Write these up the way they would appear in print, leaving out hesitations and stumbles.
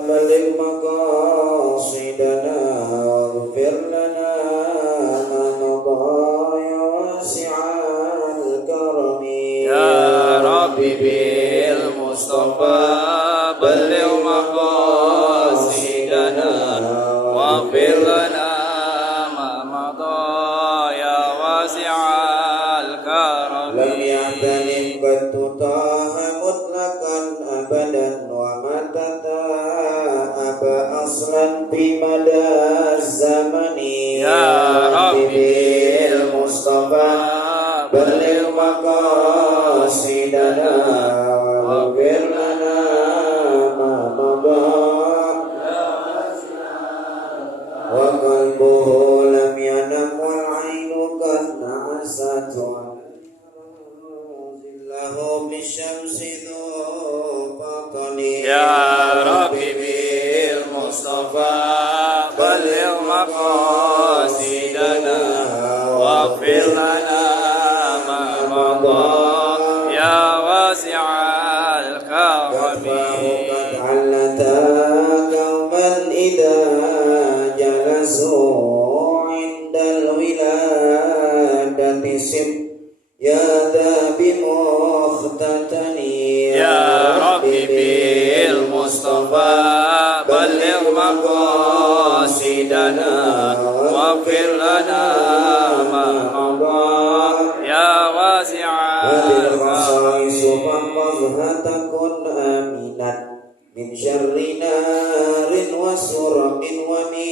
بلغ مقاصدنا واغفر لنا ما مضى يا واسع الكرم يا رب بالمصطفى بلغ مقاصدنا واغفر لنا ما مضى يا واسع الكرم لم يعتنم قد طه مطلقا أبدا ومتى أبى أصلا بمدى الزمن يا رب بالمصطفى بلغ مقاصدنا واغفر لنا ما مضى وقلبه لم ينم والعين قد نعست له بالشمس ذو فطن يا رب بالمصطفى بلغ مقاصدنا واغفر لنا ما مضى يا واسع الكرم قد علتا قوما إذا جلسوا عند الولادة سب يا ذا بمختتني يا رب بالمصطفى بلغ مقاصدنا واغفر لنا ما مضى يا واسع بالخصائص فاحفظها تكن آمنا من شر نار وسرق ومن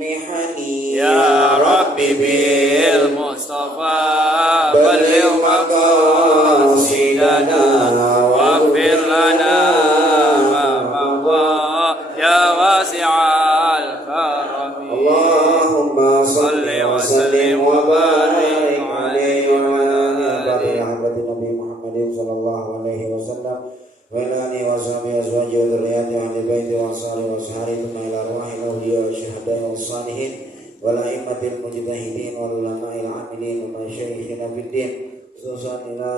محن يا رب بالمصطفى بلغ مقاصدنا واغفر لنا ما مضى يا واسع الكرم اللهم صل وسلم وبارك عليه وعلى آله النبي محمد صلى الله عليه وسلم وعلى آله وصحبه أزواجه وذرياته وأهل بيته وأنصاره وأصحابه ثم إلى أرواح الأولياء والشهداء والصالحين والأئمة المجتهدين والعلماء العاملين ومشايخنا في الدين خصوصا إلى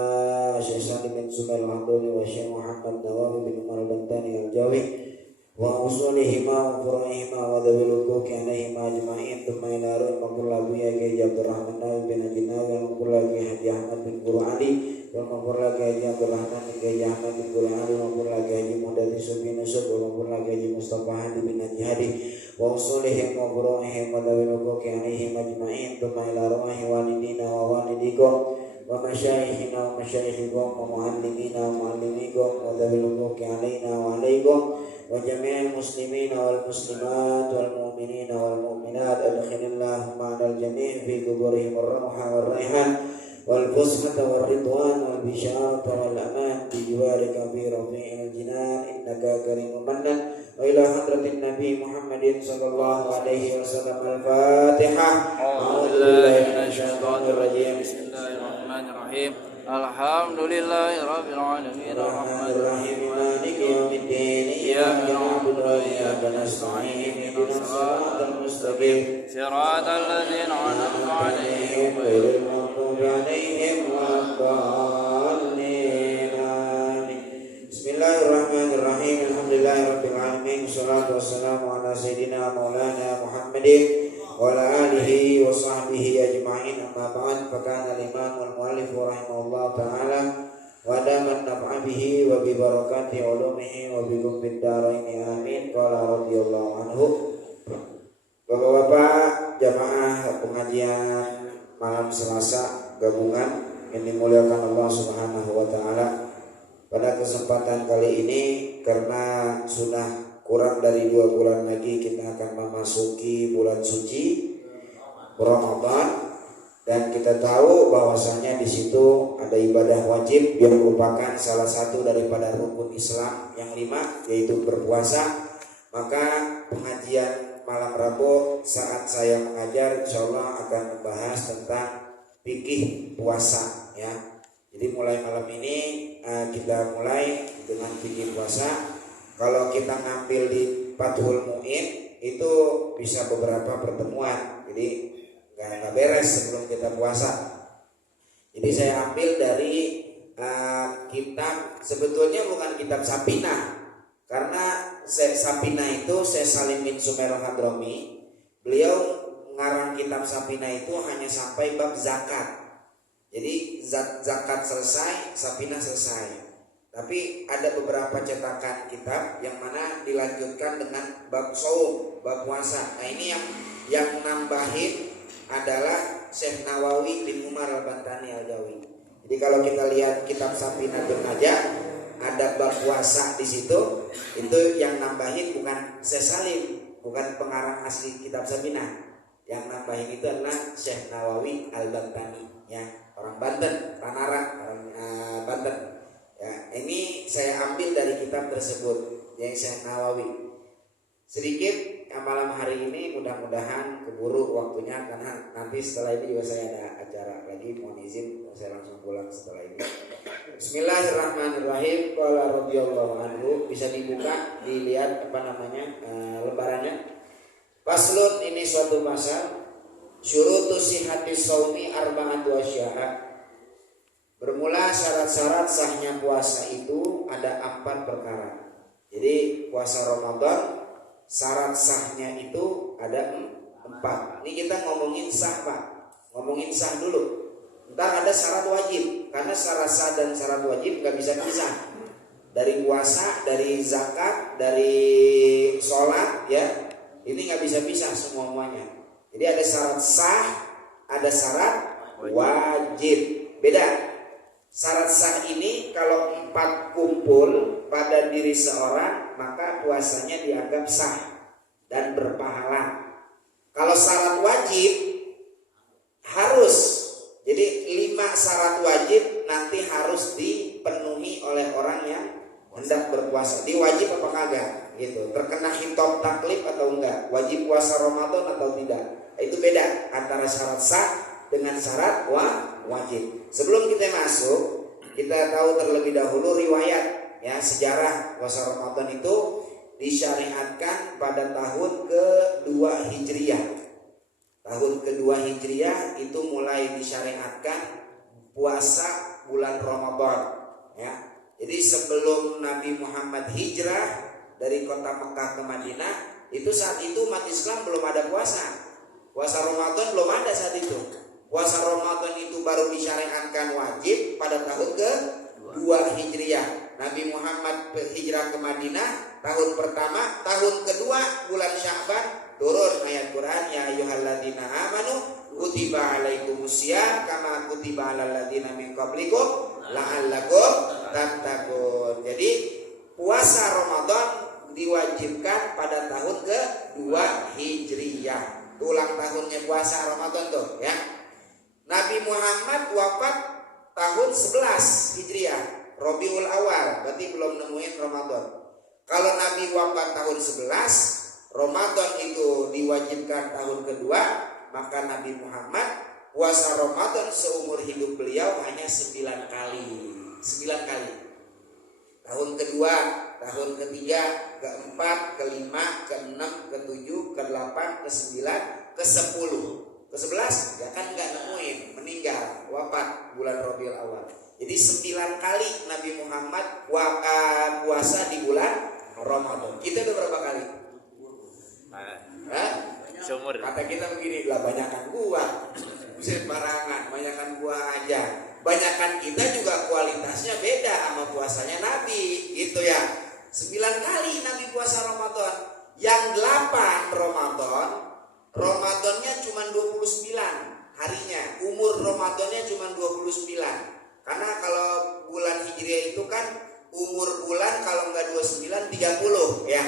شيخ سالم بن سمير الحمدوني والشيخ محمد نواوي بن عمر البنتاني الجاوي وأصولهما وفروعهما وذوي الحقوق عليهما أجمعين ثم إلى روح مقبول أبويا كي عبد الرحمن ناوي بن أجناوي ومقبول لك حجي أحمد بن قرآن علي ومقبول لك حجي عبد الرحمن كي أحمد بن قرآن علي ومقبول لك حجي مدرس بن نصر ومقبول لك حجي مصطفى هادي بن نجي هادي وأصولهم وفروعهم وذوي الحقوق عليهم أجمعين ثم إلى روح والدينا ووالديكم ومشايخنا ومشايخكم ومعلمينا ومعلميكم وذوي الحقوق علينا وعليكم وجميع المسلمين والمسلمات والمؤمنين والمؤمنات أدخل اللهم على الجميع في قبورهم الروح والريحان والفسحة والرضوان والبشارة والأمان بجوارك في رفيع الجنان إنك كريم منان وإلى حضرة النبي محمد صلى الله عليه وسلم الفاتحة أعوذ بالله من الشيطان الرجيم بسم الله الرحمن الرحيم الحمد لله رب العالمين الرحمن الرحيم مالك يوم الدين إياك نعبد وإياك نستعين اهدنا الصراط المستقيم صراط الذين أنعمت عليهم غير المغضوب عليهم ولا الضالين آمين. بسم الله الرحمن الرحيم الحمد لله رب العالمين والصلاة والسلام على سيدنا مولانا محمد وعلى آله وصحبه أجمعين أما بعد فكان الإمام والمؤلف رحمه الله تعالى ودام النفع به وببركات علومه وبكم في الدارين آمين قال رضي الله عنه. Bapak-bapak jamaah pengajian malam Selasa gabungan yang dimuliakan Allah Subhanahu wa taala. Pada kesempatan kali ini karena sudah kurang dari 2 bulan lagi kita akan memasuki bulan suci Ramadan dan kita tahu bahwasanya di situ ada ibadah wajib yang merupakan salah satu daripada rukun Islam yang 5 yaitu berpuasa. Maka pengajian malam Rabu saat saya mengajar insyaallah akan membahas tentang fikih puasa ya. Jadi mulai malam ini kita mulai dengan fikih puasa. Kalau kita ngambil di Fathul Mu'in itu bisa beberapa pertemuan. Jadi nggak beres sebelum kita puasa. Jadi saya ambil dari kitab, sebetulnya bukan kitab Sapinah, Karena Syekh Sapina itu Syekh Salim bin Sumer Hadrami, beliau ngarang kitab Sapina itu hanya sampai bab zakat. Jadi zakat selesai, Sapina selesai. Tapi ada beberapa cetakan kitab yang mana dilanjutkan dengan bab saum, bab puasa. Nah ini yang nambahin adalah Syekh Nawawi bin Umar Al-Bantani Al-Jawi. Jadi kalau kita lihat kitab Sapina bin Najah, ada bab puasa di situ. Itu yang nambahin bukan Syekh Salim, bukan pengarang asli kitab Sapina. Yang nambahin itu adalah Syekh Nawawi Al-Bantani, ya, orang Banten, Tanara, orang Banten. Ya, ini saya ambil dari kitab tersebut yang Syekh Nawawi. Sedikit malam hari ini mudah-mudahan keburu waktunya karena nanti setelah ini juga saya ada acara lagi. Mohon izin saya langsung pulang setelah ini. Bismillahirrahmanirrahim. Qala radhiyallahu anhu, bisa dibuka, dilihat lembarannya. Faslun, ini suatu pasal. Syurutus sihhatis shaumi arba'atu asya'a. Bermula syarat-syarat sahnya puasa itu ada 4 perkara. Jadi puasa Ramadan syarat sahnya itu ada 4. Ini kita ngomongin sah, Pak. Ngomongin sah dulu. Ntar ada syarat wajib. Karena syarat sah dan syarat wajib gak bisa pisah. Dari puasa, dari zakat, dari sholat, ya, ini gak bisa pisah semuanya. Jadi ada syarat sah, ada syarat wajib. Beda. Syarat sah ini kalau 4 kumpul pada diri seorang, maka puasanya dianggap sah dan berpahala. Kalau syarat wajib harus, jadi 5 syarat wajib nanti harus dipenuhi oleh orang yang hendak berpuasa. Diwajib apa kagak? Gitu. Terkena hitop taklif atau enggak? Wajib puasa Ramadan atau tidak? Itu beda antara syarat sah dengan syarat wajib. Sebelum kita masuk, kita tahu terlebih dahulu riwayat, ya, sejarah puasa Ramadan itu disyariatkan pada tahun ke-2 Hijriah. Tahun ke-2 Hijriah itu mulai disyariatkan puasa bulan Ramadan, ya. Jadi sebelum Nabi Muhammad hijrah dari kota Mekah ke Madinah, itu saat itu umat Islam belum ada puasa. Puasa Ramadan belum ada saat itu. Puasa Ramadan itu baru disyariatkan wajib pada tahun ke-2 Hijriah. Nabi Muhammad hijrah ke Madinah tahun pertama, tahun kedua bulan Sya'ban turun ayat Quran, ya ayyuhalladzina amanu kutiba alaikumusiyam kama kutiba alal ladzina min qablikum la'allakum tattaqun. Jadi puasa Ramadan diwajibkan pada tahun ke-2 Hijriah. Ulang tahunnya puasa Ramadan tuh, ya. Nabi Muhammad wafat tahun 11 Hijriah, Rabiul Awal, berarti belum nemuin Ramadan. Kalau Nabi wafat tahun 11, Ramadan itu diwajibkan tahun kedua, maka Nabi Muhammad puasa Ramadan seumur hidup beliau hanya 9 kali. 9 kali. Tahun kedua, tahun ketiga, keempat, kelima, keenam, ketujuh, ke-8, ke-9, ke-10. Ke-11 ya kan nggak nemuin, meninggal, wafat bulan Rabiul Awal. Jadi 9 kali Nabi Muhammad puasa di bulan Ramadan. Kita udah berapa kali? Sumur. Kata kita begini, lah banyakan gua, sembarangan, banyakan gua aja. Banyakan kita juga kualitasnya beda sama puasanya Nabi, gitu ya. 9 kali Nabi puasa Ramadan. Yang 8 Ramadannya cuma 29 harinya. Umur Ramadannya cuma 29. Karena kalau bulan Hijriah itu kan umur bulan kalau nggak 29 30 ya.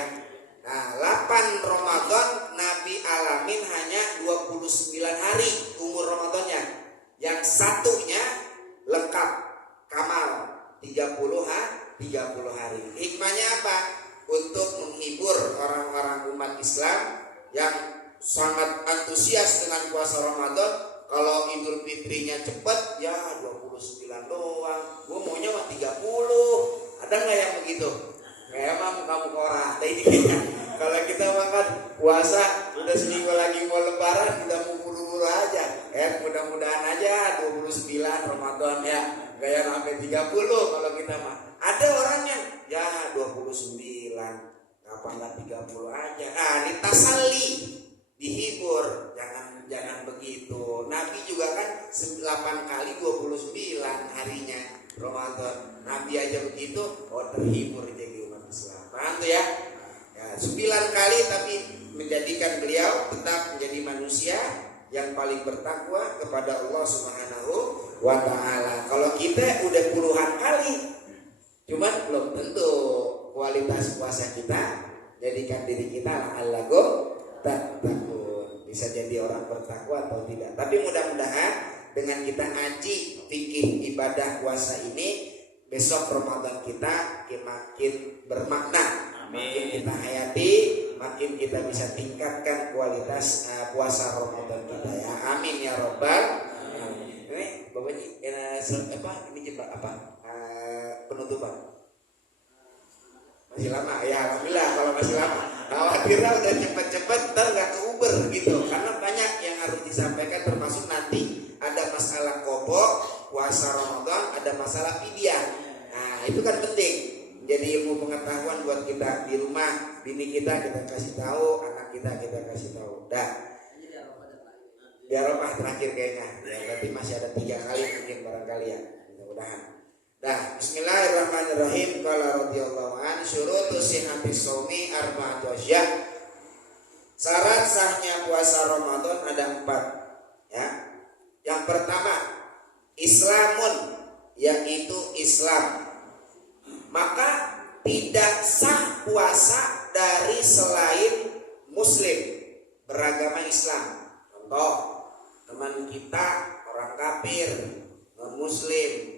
Nah, 8 Ramadan Nabi alamin hanya 29 hari umur Ramadannya. Yang satunya lengkap kamal 30 hari. Hikmahnya apa? Untuk menghibur orang-orang umat Islam yang sangat antusias dengan puasa Ramadan. Kalau Idul Fitrinya cepat, ya 29 doang. Gue maunya mah 30. Ada nggak yang begitu? Kayak emang kamu orang. Ini kalau kita makan puasa udah seminggu lagi mau Lebaran, udah mau buru-buru aja. Mudah-mudahan aja 29 Ramadan ya. Gak yang sampai 30 kalau kita mah. Ada orang yang ya 29 Kenapa nggak 30 aja? Ah, ini tasalli, dihibur. Jangan begitu. Nabi juga kan 8 kali 29 harinya Ramadan. Nabi aja begitu, terhibur jadi umat Islam. Paham tuh ya? Ya, 9 kali tapi menjadikan beliau tetap menjadi manusia yang paling bertakwa kepada Allah Subhanahu wa ta'ala. Kalau kita udah puluhan kali, cuman belum tentu kualitas puasa kita jadikan diri kita la'allakum tattaqun. Bisa jadi orang bertakwa atau tidak. Tapi mudah-mudahan dengan kita ngaji fikih ibadah puasa ini, besok Ramadan kita makin bermakna. Makin kita hayati, makin kita bisa tingkatkan kualitas puasa Ramadan kita ya. Amin ya robbal alamin. Ini Bapak Ji, ini jebak apa? Penutupan. Masih lama ya, alhamdulillah kalau masih lama. Khawatirnya udah cepet-cepet ntar nggak ke Uber gitu, karena banyak yang harus disampaikan, termasuk nanti ada masalah kobok puasa Ramadan, ada masalah fidyah. Nah itu kan penting, jadi ilmu pengetahuan buat kita di rumah, bini kita kasih tahu, anak kita kasih tahu. Dah, biar Ramadan terakhir kayaknya, ya berarti masih ada 3 kali mungkin barangkali ya, mudah-mudahan. Nah, bismillahirrahmanirrahim. Qala radhiyallahu an syurutu sihhatis shaumi arba'atu asya'. Syarat sahnya puasa Ramadan ada 4 ya. Yang pertama, Islamun, yaitu Islam. Maka tidak sah puasa dari selain muslim beragama Islam. Contoh, teman kita orang kafir, non muslim,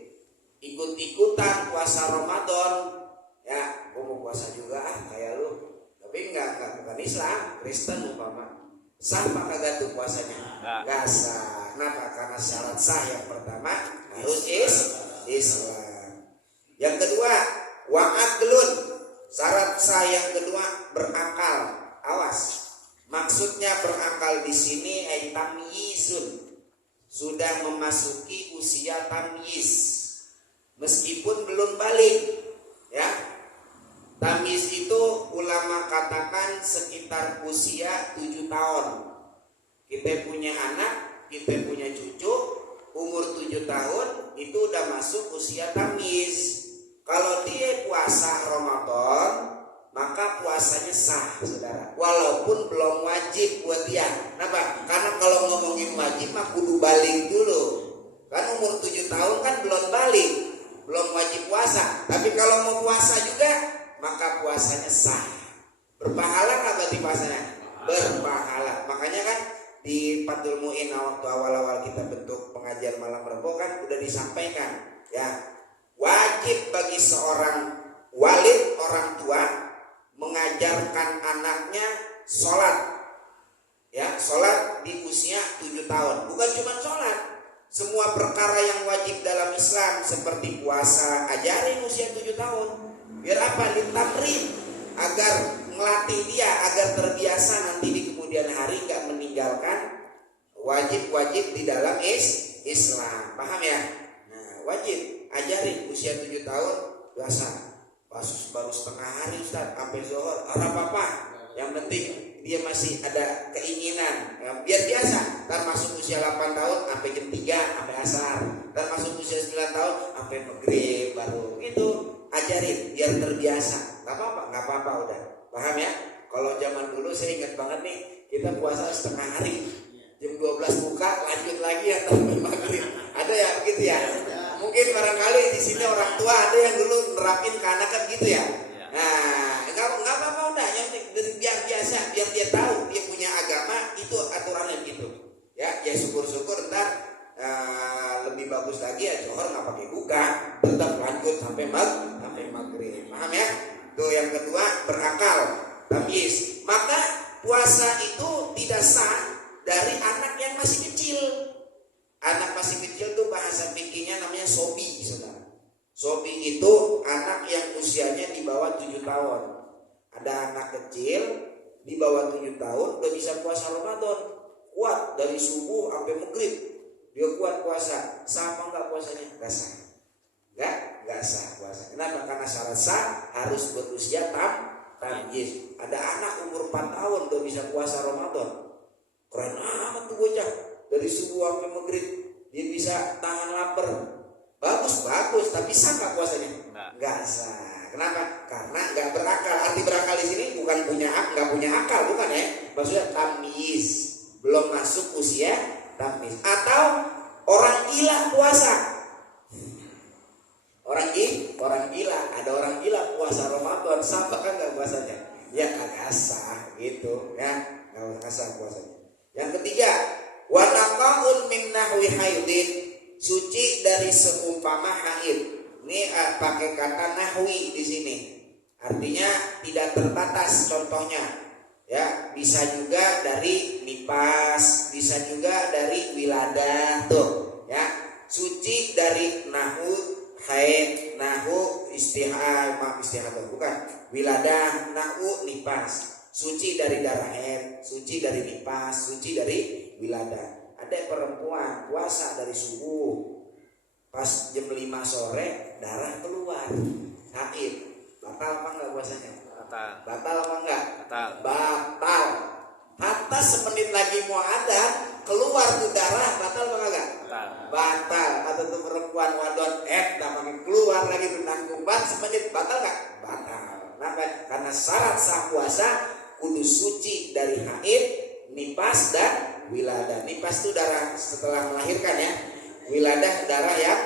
ikut-ikutan puasa Ramadan, ya, gue mau puasa juga kayak lu, tapi bukan Islam, Kristen umpama, sah apa kagak tuh puasanya? Nggak sah. Kenapa? Karena syarat sah yang pertama harus Islam. Yang kedua, wa'adlun, syarat sah yang kedua berakal. Awas, maksudnya berakal di sini tamyizun, sudah memasuki usia tamyiz. Meskipun belum balik ya. Tamyiz itu ulama katakan sekitar usia 7 tahun. Kita punya anak, kita punya cucu, umur 7 tahun itu udah masuk usia tamyiz. Kalau dia puasa Ramadan, maka puasanya sah, saudara, walaupun belum wajib buat dia. Kenapa? Karena kalau ngomongin wajib mah kudu balik dulu. Kan umur 7 tahun kan belum balik, belum wajib puasa. Tapi kalau mau puasa juga, maka puasanya sah. Berpahala nggak berarti puasanya? Berpahala. Makanya kan di Fathul Mu'in waktu awal-awal kita bentuk pengajian malam Rebo kan udah disampaikan ya, wajib bagi seorang walid, orang tua, mengajarkan anaknya sholat ya, sholat di usia 7 tahun. Bukan cuma sholat, semua perkara yang wajib dalam Islam seperti puasa ajarin usia 7 tahun. Biar apa? Ditamrin, agar melatih dia agar terbiasa nanti di kemudian hari gak meninggalkan wajib-wajib di dalam Islam. Paham ya? Nah, wajib ajarin usia 7 tahun puasa. Baru setengah hari Ustaz, sampai zuhur, apa-apa. Yang penting dia masih ada keinginan ya, biar biasa. Ntar masuk usia 8 tahun sampai jam 3 sampai asar. Ntar masuk usia 9 tahun sampai maghrib baru. Gitu, ajarin biar terbiasa. Gak apa-apa udah. Paham ya? Kalau zaman dulu saya ingat banget nih, kita puasa setengah hari. Jam 12 buka, lanjut lagi ya sampai maghrib. Ada ya begitu ya? Mungkin barangkali di sini orang tua ada yang dulu nerapin ke anak kan gitu ya. Nah, nggak apa-apa udah, yang biar biasa, biar dia tahu dia punya agama itu aturannya gitu. Ya syukur-syukur ntar lebih bagus lagi ya johor nggak pakai buka, tetap lanjut sampai maghrib. Paham ya? Tuh yang kedua berakal, tamyiz. Maka puasa itu tidak sah dari anak yang masih kecil. Anak masih kecil tuh bahasa fikihnya namanya sobi, saudara. Sobi itu anak yang usianya di bawah 7 tahun. Ada anak kecil di bawah 7 tahun udah bisa puasa Ramadan. Kuat dari subuh sampai maghrib. Dia kuat puasa. Sah apa enggak puasanya? Enggak sah. Enggak sah puasa. Kenapa? Karena syarat sah harus berusia tamyiz. Ada anak umur 4 tahun udah bisa puasa Ramadan. Keren amat tuh bocah. Dari subuh sampai maghrib dia bisa tahan lapar. Bagus, tapi sah nggak puasanya? Nggak sah. Kenapa? Karena nggak berakal. Arti berakal di sini bukan nggak punya akal, bukan ya? Maksudnya tamyiz, belum masuk usia tamyiz. Atau orang gila puasa. Orang gila, ada orang gila puasa Ramadan, sah kan nggak puasanya? Ya kagak sah gitu, ya nggak sah puasanya. Yang ketiga, wa naqaun min nahwi haidin, suci dari seumpama haid. Ini pakai kata nahwi di sini. Artinya tidak terbatas contohnya. Ya, bisa juga dari nipas, bisa juga dari wiladah tuh, ya. Suci dari nahu haid, nahu istihad bukan. Wiladah, nahu nipas. Suci dari darah haid, suci dari nipas, suci dari wiladah. Ada perempuan puasa dari subuh, pas jam 5 sore darah keluar, haid, batal apa enggak puasanya? Batal apa enggak? Batal. Hatta semenit lagi mau ada keluar tuh darah, batal apa enggak? Batal. Atau tuh perempuan wadon namanya keluar lagi tuh nangkuban semenit, batal enggak? Batal. Kenapa? Karena syarat sah puasa kudu suci dari haid, nipas dan wiladah. Nipas itu darah setelah melahirkan ya. Wiladah darah yang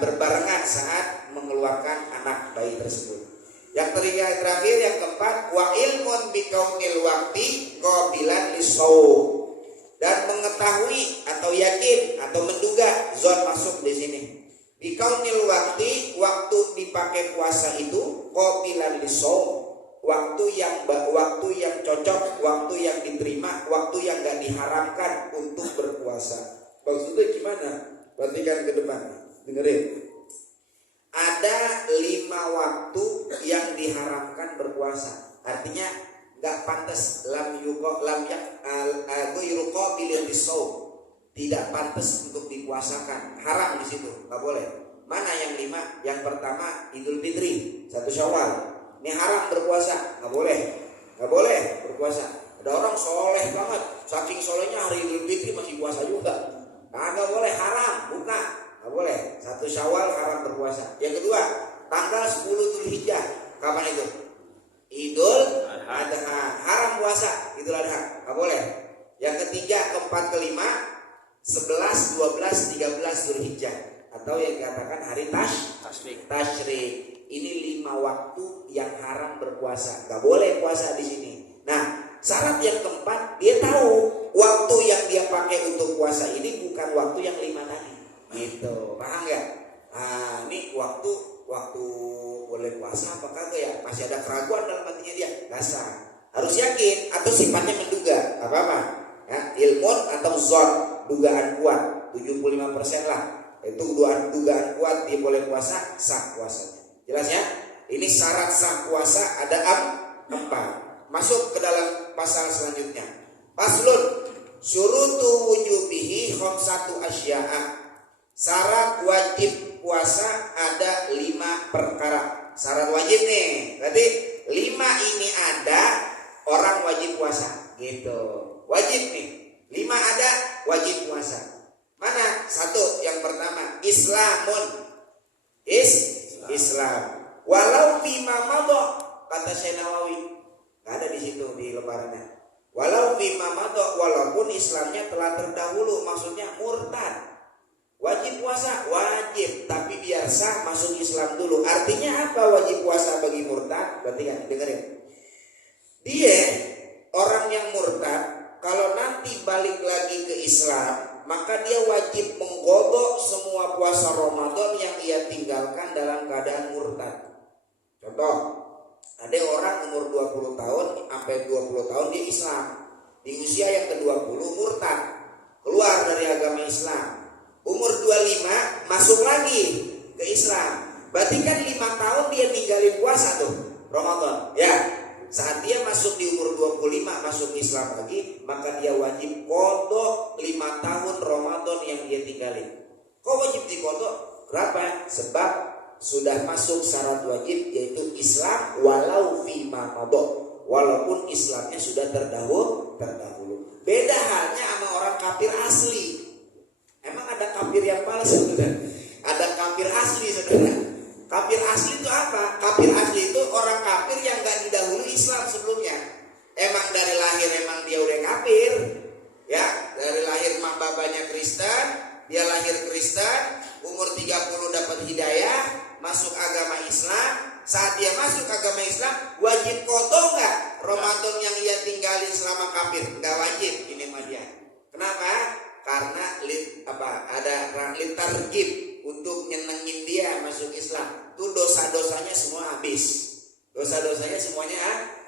berbarengan saat mengeluarkan anak bayi tersebut. Yang terakhir yang keempat, wa ilmun bi kaunil waqti qabilan lisaum, dan mengetahui atau yakin atau menduga zon masuk di sini. Bi kaunil waqti, waktu dipakai puasa itu qabilan lisaum, waktu yang cocok, waktu yang diterima, waktu yang gak diharamkan untuk berpuasa. Maksudnya gimana? Perhatikan ke depan, dengerin. Ada 5 waktu yang diharamkan berpuasa. Artinya nggak pantas tidak pantas untuk dipuasakan. Haram di situ, nggak boleh. Mana yang 5? Yang pertama Idul Fitri, 1 Syawal. Ini haram berpuasa, nggak boleh berpuasa. Ada orang soleh banget, saking solehnya hari Idul Fitri masih puasa juga. Nggak boleh, haram, buka, nggak boleh. 1 Syawal haram berpuasa. Yang kedua, tanggal 10 Dzulhijjah, kapan itu? Idul Adha, haram puasa, Idul Adha, nggak boleh. Yang ketiga, keempat, kelima, 11, 12, 13 Dzulhijjah, atau yang dikatakan hari Tasyrik. Ini 5 waktu yang haram berpuasa, nggak boleh puasa di sini. Nah, syarat yang keempat, dia tahu waktu yang dia pakai untuk puasa ini bukan waktu yang 5 tadi. Gitu, paham nggak? Nah, ini waktu boleh puasa apa kagak ya? Masih ada keraguan dalam hatinya dia, nggak sah. Harus yakin atau sifatnya menduga, apa-apa. Ya, ilmun atau zon, dugaan kuat, 75% lah. Itu dugaan kuat dia boleh puasa, sah puasanya. Jelas ya? Ini syarat sah puasa ada 4. Masuk ke dalam pasal selanjutnya. Paslun syurutu wujubihi khamsatu asya'a. Syarat wajib puasa ada 5 perkara. Syarat wajib nih. Berarti 5 ini ada, orang wajib puasa. Gitu. Wajib nih. 5 ada, wajib puasa. Mana? 1, yang pertama, Islamun. Islam. Walau fima madha, kata Syekh Nawawi. Enggak ada di situ di lembarannya. Walau fima madha, walaupun Islamnya telah terdahulu, maksudnya murtad. Wajib puasa, wajib, tapi biar sah masuk Islam dulu. Artinya apa wajib puasa bagi murtad? Berarti kan dengerin. Dia orang yang murtad, kalau nanti balik lagi ke Islam, maka dia wajib menggodok semua puasa Ramadan yang ia tinggalkan dalam keadaan murtad. Contoh, ada orang umur 20 tahun sampai 20 tahun dia Islam. Di usia yang ke-20 murtad, keluar dari agama Islam. Umur 25 masuk lagi ke Islam. Berarti kan 5 tahun dia ninggalin puasa tuh Ramadan. Ya, saat dia masuk di umur 25 masuk Islam lagi, maka dia wajib qodok 5 tahun Ramadan yang dia tinggalin. Kok wajib diqodok? Kenapa? Sebab sudah masuk syarat wajib yaitu Islam walau fima madho, walaupun Islamnya sudah terdahulu. Beda halnya sama orang kafir asli. Emang ada kafir yang palsu, saudara? Ada kafir asli, saudara. Kafir asli itu apa? Kafir asli itu orang kafir yang gak didahului Islam sebelumnya. Emang dari lahir emang dia udah kafir, ya. Dari lahir mak bapaknya Kristen, dia lahir Kristen, umur 30 dapat hidayah, masuk agama Islam. Saat dia masuk agama Islam, wajib qadha enggak Ramadan yang ia tinggalin selama kafir? Enggak wajib, ini mah dia. Kenapa? Karena ada targhib untuk nyenengin dia masuk Islam. Tuh dosa-dosanya semua habis. Dosa-dosanya semuanya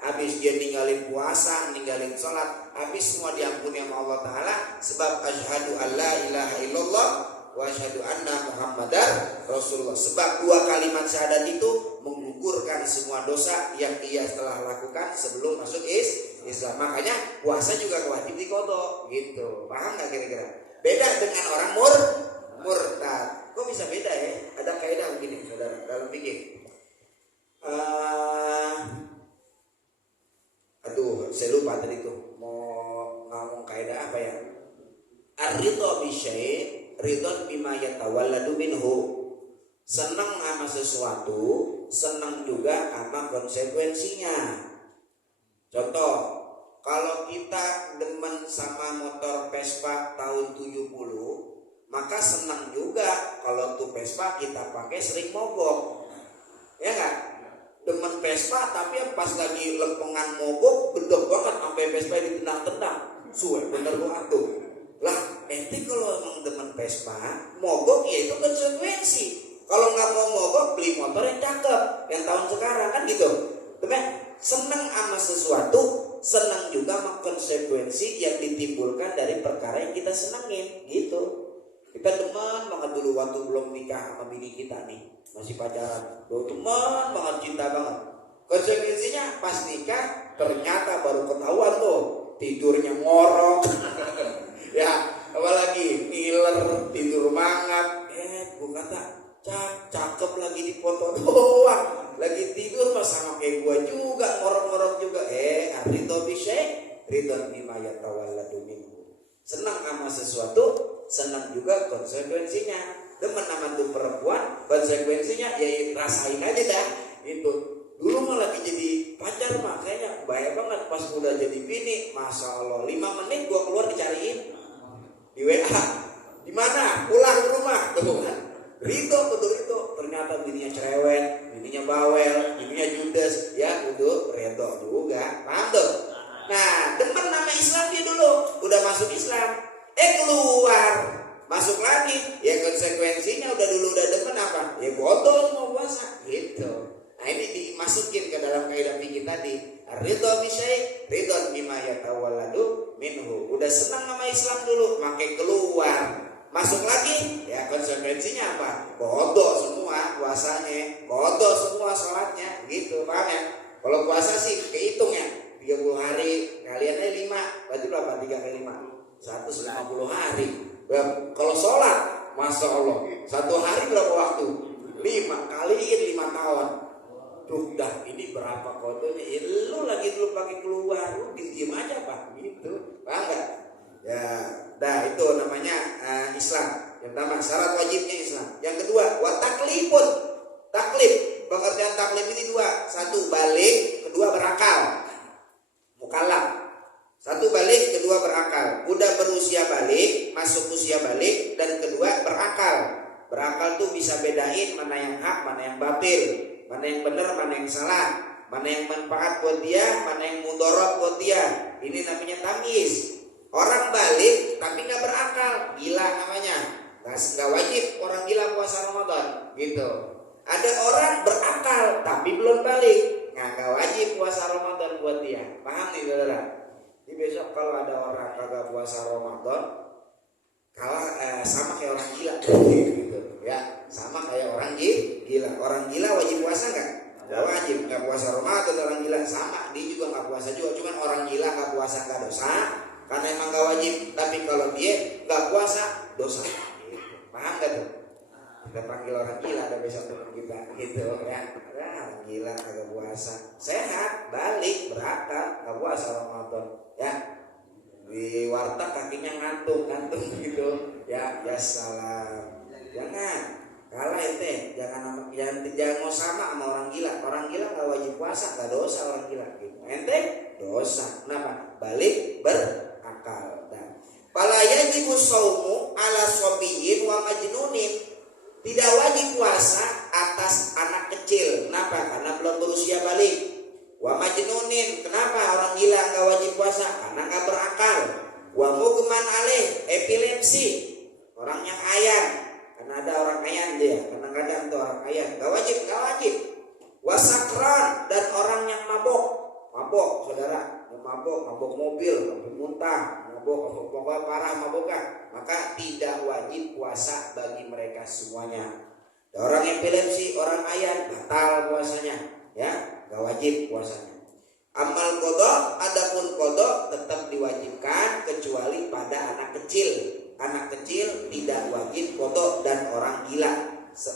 habis. Dia ninggalin puasa, ninggalin sholat, habis semua diampuni sama Allah Ta'ala. Sebab asyhadu alla ilaha illallah wa asyhadu anna muhammadar rasulullah. Sebab dua kalimat syahadat itu menggugurkan semua dosa yang ia telah lakukan sebelum masuk Islam. Makanya puasa juga wajib diqadha gitu. Paham gak kira-kira? Beda dengan orang murtad. Kok bisa beda ya? Ada kaidah begini, saudara, dalam fikih. Saya lupa tadi tuh mau ngomong kaidah apa ya? Ar-ridha bi syai' ridha bima yatawalladu minhu. Senang sama sesuatu, senang juga sama konsekuensinya. Contoh, kalau kita demen sama motor Vespa tahun 70, maka senang juga kalau tuh Vespa kita pakai sering mogok. Ya enggak? Demen Vespa tapi pas lagi lempengan mogok bedok banget sampai Vespa ditendang-tendang. Suwe bener gua atuh. Lah, ente kalau emang demen Vespa, mogok ya itu konsekuensi. Kalau nggak mau mogok, beli motor yang cakep, yang tahun sekarang kan gitu. Temen, senang sama sesuatu, senang juga sama konsekuensi yang ditimbulkan dari perkara yang kita senangin, gitu. Kita demen banget dulu waktu belum nikah sama bini kita nih, masih pacaran. Demen banget, cinta banget. Konsekuensinya pas nikah ternyata baru ketahuan tuh tidurnya ngorok. Ya, apalagi ngiler, tidur mangap. Gue kata cakep lagi di foto doang, lagi tidur pas sama kayak gue juga, ngorok-ngorok juga. Ridho bi syai' ridho bima yatawalladu minhu. Senang sama sesuatu, senang juga konsekuensinya. Demen sama tuh perempuan, konsekuensinya ya rasain aja dah. Itu dulu mah lagi jadi pacar mah kayaknya bahaya banget. Pas udah jadi bini, masya Allah, 5 menit gua keluar dicariin di WA. Di mana? Pulang ke rumah, tuh kan. Ridho betul itu. Ternyata bininya cerewet, bininya bawel, bininya judes, ya udah ridho juga. Paham tuh? Nah, demen nama Islam dia dulu, udah masuk Islam. Keluar, masuk lagi, ya konsekuensinya udah demen apa? Ya botol mau puasa, gitu. Nah ini dimasukin ke dalam kaidah fikih tadi. Ridho bi syai' ridho bima yatawalladu minhu. Udah senang sama Islam dulu, makai keluar, masuk lagi, ya konsekuensinya apa? Bodoh semua puasanya, bodoh semua sholatnya, gitu, paham ya? Kalau puasa sih kehitung ya, 30 hari kalian aja 5, berarti berapa? 3 kali 5, 150 hari. Kalau sholat, masya Allah, 1 hari berapa waktu? 5 kaliin 5 tahun. Duh, dah ini berapa kodonya? Ya, lu lagi dulu pakai keluar, lu diem aja pak, gitu, paham gak? Ya, dah itu namanya Islam. Yang pertama syarat wajibnya Islam. Yang kedua, wa taklifun. Taklif, pengertian taklif ini 2. 1 balik, kedua berakal. Mukallaf. 1 balik, kedua berakal. Udah berusia balik, masuk usia balik, dan kedua berakal. Berakal tuh bisa bedain mana yang hak, mana yang batil, mana yang benar, mana yang salah, mana yang manfaat buat dia, mana yang mudarat buat dia. Ini namanya tamyiz. Orang balik tapi nggak berakal, gila namanya. Nggak wajib orang gila puasa Ramadan, gitu. Ada orang berakal tapi belum balik, nggak wajib puasa Ramadan buat dia. Paham nih saudara? Jadi besok kalau ada orang kagak puasa Ramadan, sama kayak orang gila, gitu. Ya, sama kayak orang gila. Orang gila wajib puasa nggak? Nggak wajib. Nggak puasa Ramadan orang gila sama, dia juga nggak puasa juga. Cuman orang gila nggak puasa nggak dosa, karena emang nggak wajib. Tapi kalau dia nggak puasa dosa. Gitu. Paham nggak tuh? kita panggil orang gila ada besok teman kita gitu ya. Orang gila kagak puasa, sehat balik berangkat kagak puasa Ramadan ya. Di warteg kakinya ngantung gitu ya. Ya salam, jangan kalah ente, jangan mau sama orang gila. Orang gila nggak wajib puasa, nggak dosa orang gila gitu. Ente dosa, kenapa? Balik berakal. Dan fala yajibu shaumu ala sobiyin wa majnunin, tidak wajib puasa atas anak kecil. Kenapa? Karena belum berusia balik. Wa majnunin, kenapa orang gila nggak wajib puasa? Karena nggak berakal. Wa mugman alaih, epilepsi, orang yang ayan. Karena ada orang ayan dia, kadang-kadang tuh orang ayan, nggak wajib. Wasakran, dan orang yang mabok saudara, mabok mobil, sampai muntah, mabok parah maboknya, maka tidak wajib puasa bagi mereka semuanya. Ada orang epilepsi, orang ayan, batal puasanya, ya, nggak wajib puasanya. Amal qadha, adapun qadha tetap diwajibkan kecuali pada anak kecil. Anak kecil tidak wajib qadha dan orang gila.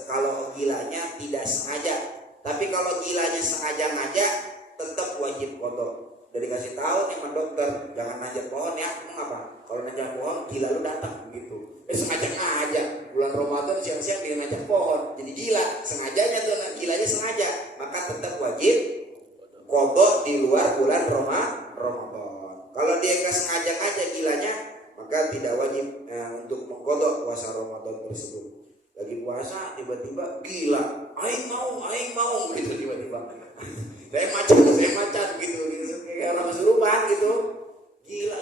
Kalau gilanya tidak sengaja. Tapi kalau gilanya sengaja ngajak tetap wajib qadha. Udah dikasih tahu nih sama dokter, jangan nanjak pohon ya. Mengapa? Kalau nanjak pohon gila lu datang gitu. Sengaja ngajak. Bulan Ramadan siang-siang dia nanjak pohon. Jadi gila, sengajanya tuh gilanya sengaja. Maka tetap wajib qadha di luar bulan Ramadan. Kalau dia nggak sengaja ngajak gilanya, maka tidak wajib untuk mengqadha puasa Ramadan tersebut. Lagi puasa tiba-tiba gila, aing mau gitu tiba-tiba. saya macan gitu kayak orang kesurupan gitu. Gila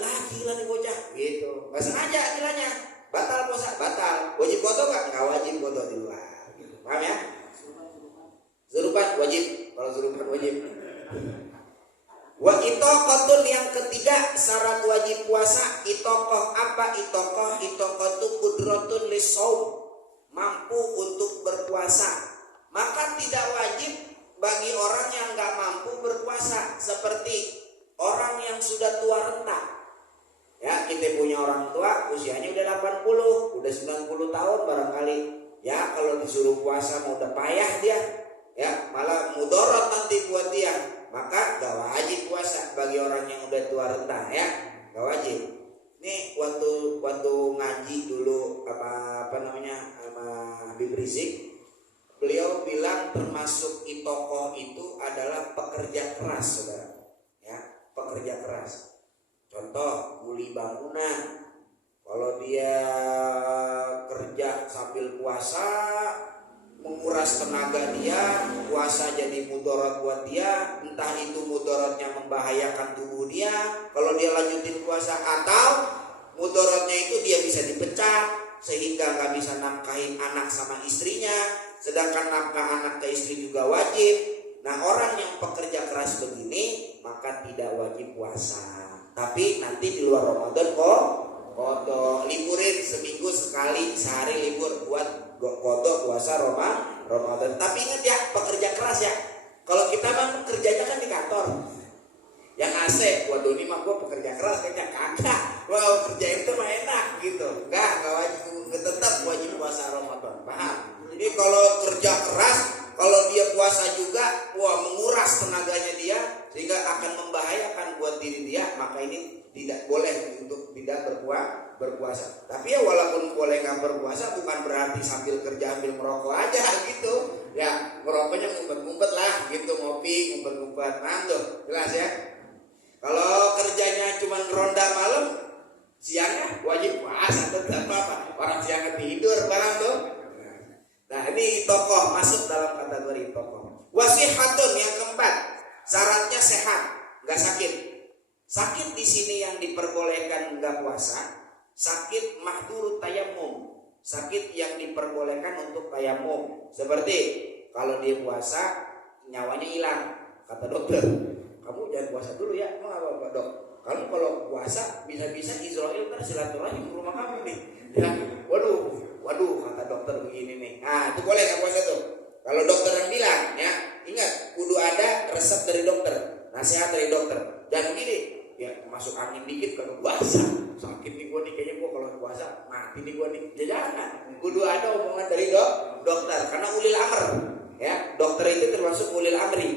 nih bocah gitu. Enggak sengaja gilanya. Batal puasa, batal. Wajib qadha enggak wajib qadha di luar gitu. Paham ya? Kesurupan wajib. Kalau kesurupan wajib. Wa itoqotun, yang ketiga syarat wajib puasa. Itoqoh apa? Itoqoh itu qudratun lisaum, mampu untuk berpuasa. Maka tidak wajib bagi orang yang gak mampu berpuasa, seperti orang yang sudah tua renta. Ya, kita punya orang tua usianya udah 80, udah 90 tahun barangkali. Ya, kalau disuruh puasa mau udah payah dia. Ya, malah mudarat nanti buat dia. Maka gak wajib puasa bagi orang yang udah tua renta ya, gak wajib. Nih waktu ngaji dulu apa namanya sama Habib Rizik, beliau bilang termasuk itokoh itu adalah pekerja keras, saudara. Ya, pekerja keras. Contoh kuli bangunan, kalau dia kerja sambil puasa, menguras tenaga dia, puasa jadi mudarat buat dia, entah itu mudaratnya membahayakan tubuh dia kalau dia lanjutin puasa, atau mudaratnya itu dia bisa dipecat sehingga gak bisa nafkahin anak sama istrinya, sedangkan nafkah anak ke istri juga wajib. Nah, orang yang pekerja keras begini maka tidak wajib puasa, tapi nanti di luar Ramadan qadha, liburin seminggu sekali, sehari libur buat qadha puasa Ramadan. Tapi ingat ya, pekerja keras ya. Kalau kita mah kerjanya kan di kantor, yang AC, waduh ini mah gue pekerja keras kayaknya kagak. Wow, kerja itu mah enak gitu. Enggak wajib, tetap wajib puasa Ramadan. Paham? Jadi kalau kerja keras, kalau dia puasa juga, wah menguras tenaganya dia sehingga akan membahayakan buat diri dia, maka ini tidak boleh untuk tidak berpuasa. Tapi ya walaupun boleh nggak berpuasa bukan berarti sambil kerja sambil merokok aja gitu. Ya merokoknya ngumpet-ngumpet lah gitu, ngopi ngumpet-ngumpet. Tuh jelas ya. Kalau kerjanya cuma ronda malam, siangnya wajib puasa tetap apa? Orang siangnya tidur barang tuh. Nah ini tokoh masuk dalam kategori tokoh. Wasihatun, yang keempat syaratnya sehat, nggak sakit. Sakit di sini yang diperbolehkan nggak puasa, sakit mahdhur tayamum, sakit yang diperbolehkan untuk tayamum. Seperti kalau dia puasa nyawanya hilang, kata dokter, kamu jangan puasa dulu ya. Mau apa dok? Kamu kalau puasa bisa-bisa Israel ntar silaturahim ke rumah kamu nih. Ya, waduh kata dokter begini nih. Nah itu boleh nggak puasa tuh? Kalau dokter yang bilang ya, ingat kudu ada resep dari dokter, nasihat dari dokter. Dan begini, ya masuk angin dikit kalau puasa sakit nih gue nih, kayaknya gue kalau puasa mati nih gue nih. Ya jangan, kudu ada omongan dari dokter, karena ulil amr ya, dokter itu termasuk ulil amri.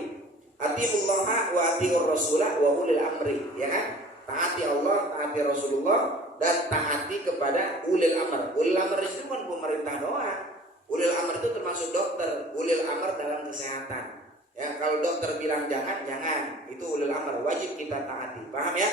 Atiullaha wa atiur rasulah wa ulil amri, ya kan? Taati Allah, taati Rasulullah, dan taati kepada ulil amr. Ulil amr itu bukan pemerintah doang. Ulil amr itu termasuk dokter, ulil amr dalam kesehatan. Ya, kalau dokter bilang jangan, itu ulil amr, wajib kita taati. Paham ya?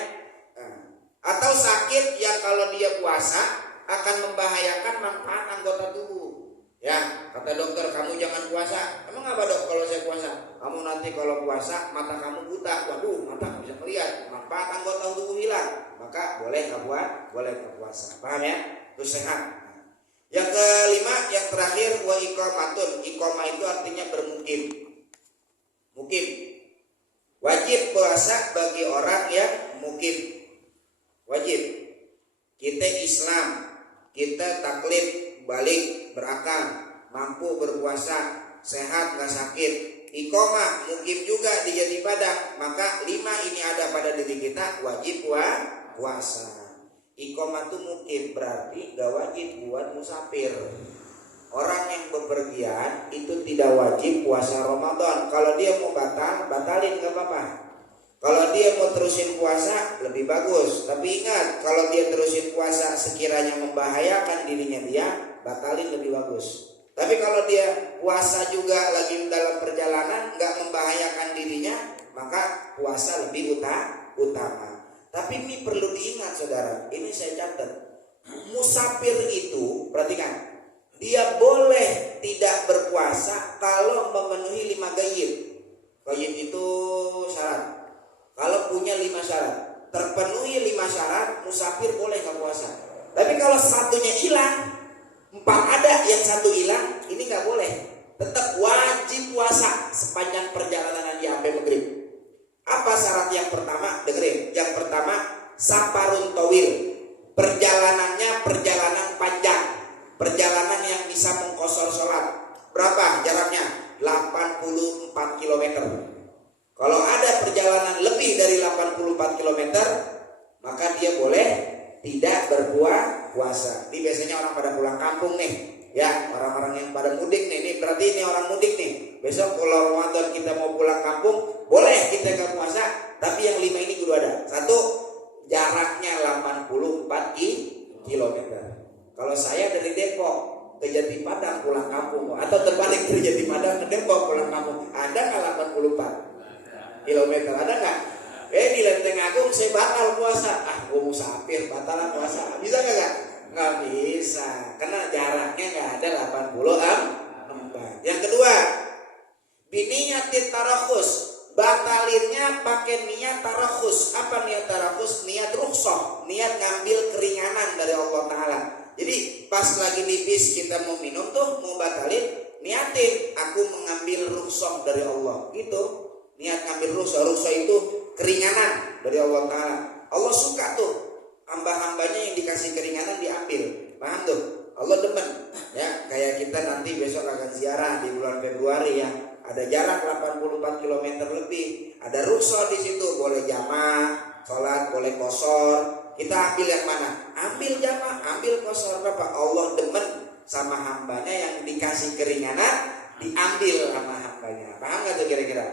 Atau sakit yang kalau dia puasa akan membahayakan manfaat anggota tubuh. Ya, kata dokter, kamu jangan puasa. Emang apa dok kalau saya puasa? Kamu nanti kalau puasa mata kamu buta. Waduh, mata nggak bisa melihat, manfaat anggota tubuh hilang. Maka boleh nggak puasa. Paham ya? Itu sehat. Yang kelima, yang terakhir, wa iqamatun. Iqamah itu artinya bermukim. Mukim. Wajib puasa bagi orang yang mukim. Wajib. Kita Islam, kita taklid, balik, berakal, mampu berpuasa, sehat gak sakit, iqamah, mukim juga di Jati Padang. Maka 5 ini ada pada diri kita, wajib puasa. Iqamah itu mukim, berarti gak wajib buat musafir. Orang yang bepergian itu tidak wajib puasa Ramadan. Kalau dia mau batalin gak apa-apa. Kalau dia mau terusin puasa lebih bagus. Tapi ingat, kalau dia terusin puasa sekiranya membahayakan dirinya dia, batalin lebih bagus. Tapi kalau dia puasa juga lagi dalam perjalanan gak membahayakan dirinya, maka puasa lebih utama. Tapi ini perlu diingat saudara, ini saya catat. Musafir itu, perhatikan, dia boleh tidak berpuasa kalau memenuhi 5 gaib. Gaib itu syarat. Kalau punya 5 syarat, terpenuhi 5 syarat, musafir boleh gak puasa. Tapi kalau satunya hilang, 4 ada, yang 1 hilang, ini gak boleh. Tetap wajib puasa sepanjang perjalanan dia sampai maghrib. Apa syarat yang pertama? Dengerin. Yang pertama, safarun tawil. Perjalanannya perjalanan panjang. Perjalanan yang bisa mengkosor sholat. Berapa jaraknya? 84 km. Kalau ada perjalanan lebih dari 84 km, maka dia boleh tidak berpuasa. Ini biasanya orang pada pulang kampung nih. Ya, orang-orang yang pada mudik nih. Ini berarti ini orang mudik nih. Besok kalau Ramadan kita mau pulang kampung, boleh kita gak puasa. Tapi yang 5 ini kudu ada. 1, jaraknya 84 km. Kalau saya dari Depok ke Jati Padang pulang kampung, atau terbalik dari Jati Padang ke Depok pulang kampung, ada nggak 84 kilometer? Ada nggak? Di Lenteng Agung saya batal puasa. Gue musafir, batalan puasa. Bisa nggak? Nggak bisa, karena jaraknya nggak ada 84. Yang kedua, biniyatit tarakhus. Batalinnya pakai niat tarakhus. Apa niat tarakhus? Niat rukhsah, niat ngambil keringanan dari Allah Ta'ala. Jadi pas lagi di bis kita mau minum tuh, mau batalin, niatin aku mengambil rukhsah dari Allah. Gitu. Niat ngambil rukhsah. Rukhsah itu keringanan dari Allah Ta'ala. Allah suka tuh hamba-hambanya yang dikasih keringanan diambil. Paham tuh? Allah demen. Ya, kayak kita nanti besok akan ziarah di bulan Februari ya. Ada jarak 84 km lebih. Ada rukhsah di situ, boleh jamaah, sholat, boleh qashar. Kita ambil yang mana? Ambil jamaah, ambil qashar. Berapa? Allah demen sama hambanya yang dikasih keringanan, diambil sama hambanya. Paham gak tuh kira-kira?